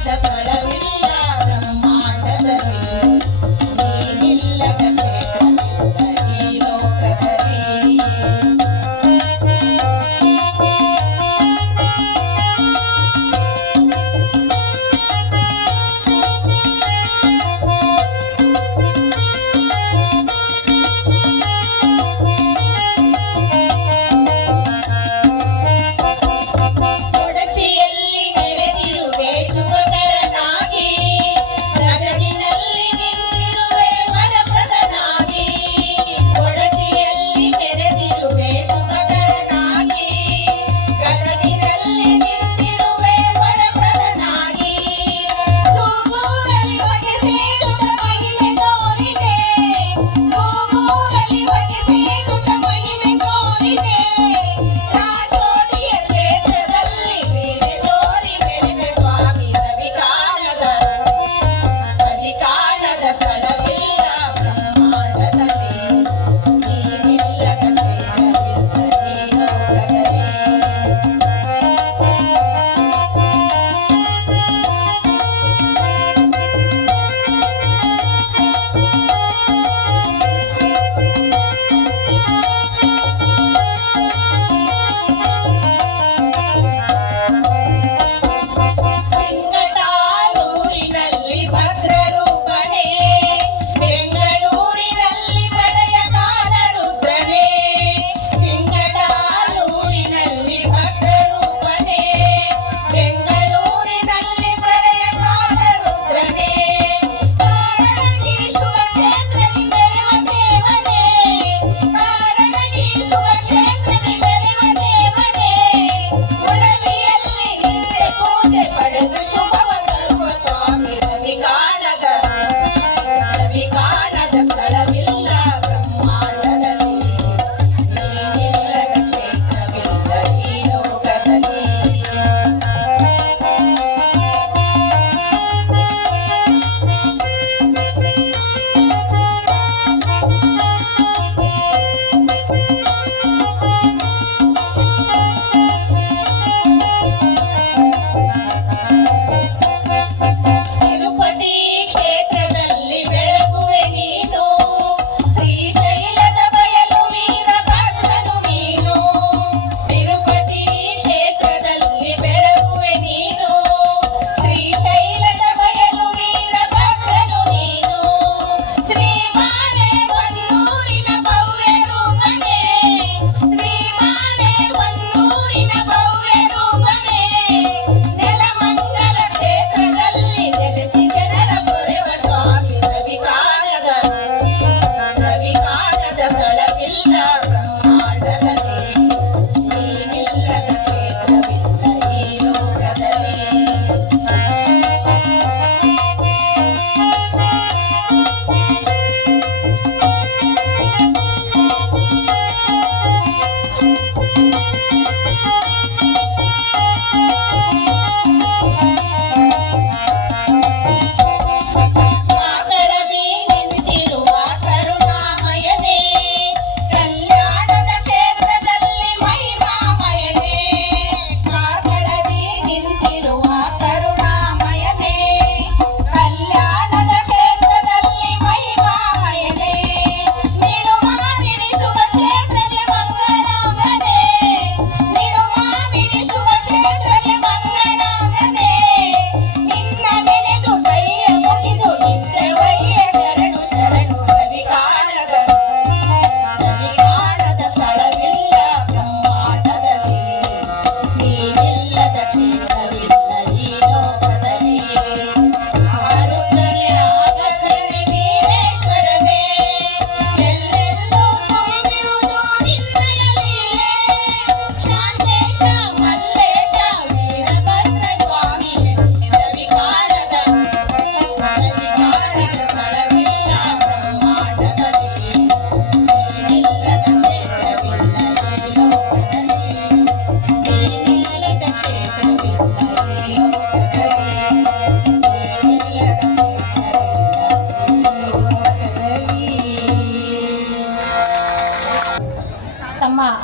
the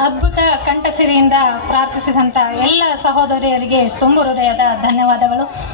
ಅದ್ಭುತ ಕಂಠಸಿರಿಯಿಂದ ಪ್ರಾರ್ಥಿಸಿದಂಥ ಎಲ್ಲ ಸಹೋದರಿಯರಿಗೆ ತುಂಬು ಹೃದಯದ ಧನ್ಯವಾದಗಳು.